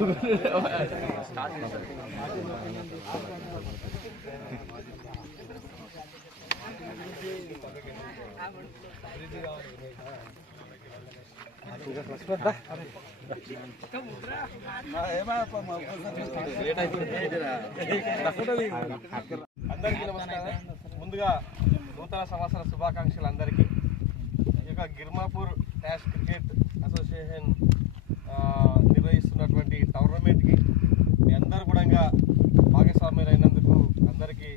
అందరికీ నమస్కారం. ముందుగా నూతన సంవత్సర శుభాకాంక్షలు అందరికీ. ఈ యొక్క గిర్మాపూర్ డాష్ క్రికెట్ అసోసియేషన్ నిర్వహిస్తున్నటువంటి టోర్నమెంట్కి మీ అందరూ కూడా భాగస్వామ్యులైనందుకు అందరికీ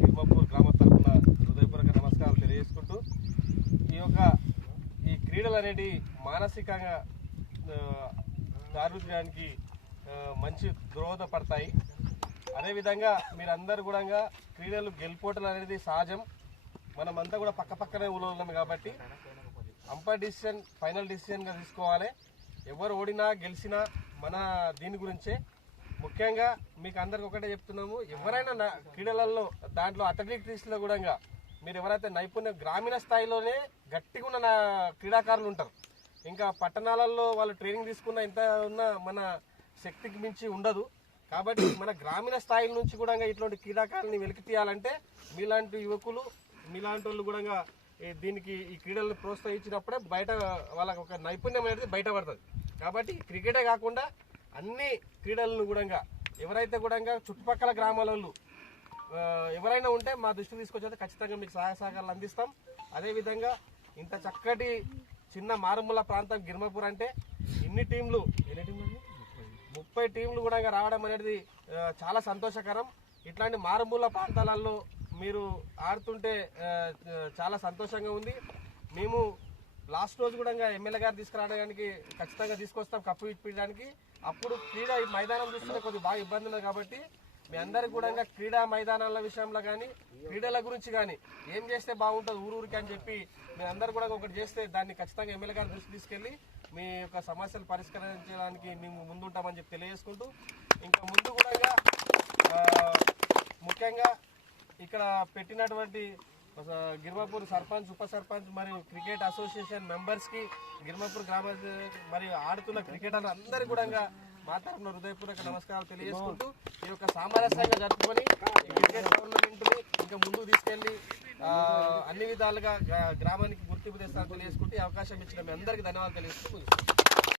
గిర్మాపూర్ గ్రామ తరఫున హృదయపూర్వక నమస్కారాలు తెలియజేసుకుంటూ, ఈ క్రీడలు అనేవి మానసికంగా దారుద్ర్యానికి మంచి దోహదపడతాయి. అదేవిధంగా మీరందరూ కూడా క్రీడలు గెలుపోవటం అనేది సహజం. మనమంతా కూడా పక్కనే ఉన్నాం కాబట్టి అంపైర్ డిసిషన్ ఫైనల్ డిసిషన్గా తీసుకోవాలి. ఎవరు ఓడినా గెలిచినా మన దీని గురించే. ముఖ్యంగా మీకు అందరికి ఒకటే చెప్తున్నాము, ఎవరైనా క్రీడలలో దాంట్లో అథ్లెటిక్స్లో కూడా మీరు ఎవరైతే నైపుణ్యం గ్రామీణ స్థాయిలోనే గట్టిగా ఉన్న క్రీడాకారులు ఉంటారు. ఇంకా పట్టణాలలో వాళ్ళు ట్రైనింగ్ తీసుకున్న ఎంత ఉన్నా మన శక్తికి మించి ఉండదు. కాబట్టి మన గ్రామీణ స్థాయిల నుంచి కూడా ఇట్లాంటి క్రీడాకారుల్ని వెలికి తీయాలంటే మీలాంటి యువకులు మీలాంటి వాళ్ళు కూడా దీనికి ఈ క్రీడలను ప్రోత్సహించినప్పుడే బయట వాళ్ళకి ఒక నైపుణ్యం అనేది బయటపడుతుంది. కాబట్టి క్రికెటే కాకుండా అన్ని క్రీడలను కూడా ఎవరైతే కూడా చుట్టుపక్కల గ్రామాలలో ఎవరైనా ఉంటే మా దృష్టికి తీసుకొచ్చే ఖచ్చితంగా మీకు సహాయ సహకారాలు అందిస్తాం. అదేవిధంగా ఇంత చక్కటి చిన్న మారుమూల ప్రాంతం గిర్మాపూర్ అంటే ఎన్ని టీంలు 30 టీంలు కూడా రావడం అనేది చాలా సంతోషకరం. ఇట్లాంటి మారుమూల ప్రాంతాలలో మీరు ఆడుతుంటే చాలా సంతోషంగా ఉంది. మేము లాస్ట్ రోజు కూడా ఎమ్మెల్యే గారు తీసుకురావడానికి ఖచ్చితంగా తీసుకొస్తాం కప్పు ఇప్పించడానికి. అప్పుడు క్రీడా ఈ మైదానం చూస్తుంటే కొద్దిగా బాగా ఇబ్బంది ఉంది. కాబట్టి మీ అందరికి కూడా క్రీడా మైదానాల విషయంలో కానీ క్రీడల గురించి కానీ ఏం చేస్తే బాగుంటుంది ఊరికి అని చెప్పి మీ అందరు కూడా ఒకటి చేస్తే దాన్ని ఖచ్చితంగా ఎమ్మెల్యే గారి దృష్టి తీసుకెళ్ళి మీ యొక్క సమస్యలు పరిష్కరించడానికి మేము ముందుంటామని చెప్పి తెలియజేసుకుంటూ, ఇంకా ముందు కూడా ముఖ్యంగా ఇక్కడ పెట్టినటువంటి గిర్మాపూర్ సర్పంచ్ ఉప సర్పంచ్ మరియు క్రికెట్ అసోసియేషన్ మెంబర్స్కి గిర్మాపూర్ గ్రామ మరియు ఆడుతున్న క్రికెటర్లు అందరికీ కూడా మా తరఫున హృదయపూర్వక నమస్కారాలు తెలియజేసుకుంటూ, ఈ యొక్క సామరస్యంగా జరుపుకొని క్రికెట్ టోర్నమెంట్ని ఇంకా ముందుకు తీసుకెళ్లి అన్ని విధాలుగా గ్రామానికి గుర్తింపు తెస్తారని తెలియజేసుకుంటూ అవకాశం ఇచ్చిన మీ అందరికీ ధన్యవాదాలు తెలియజేస్తూ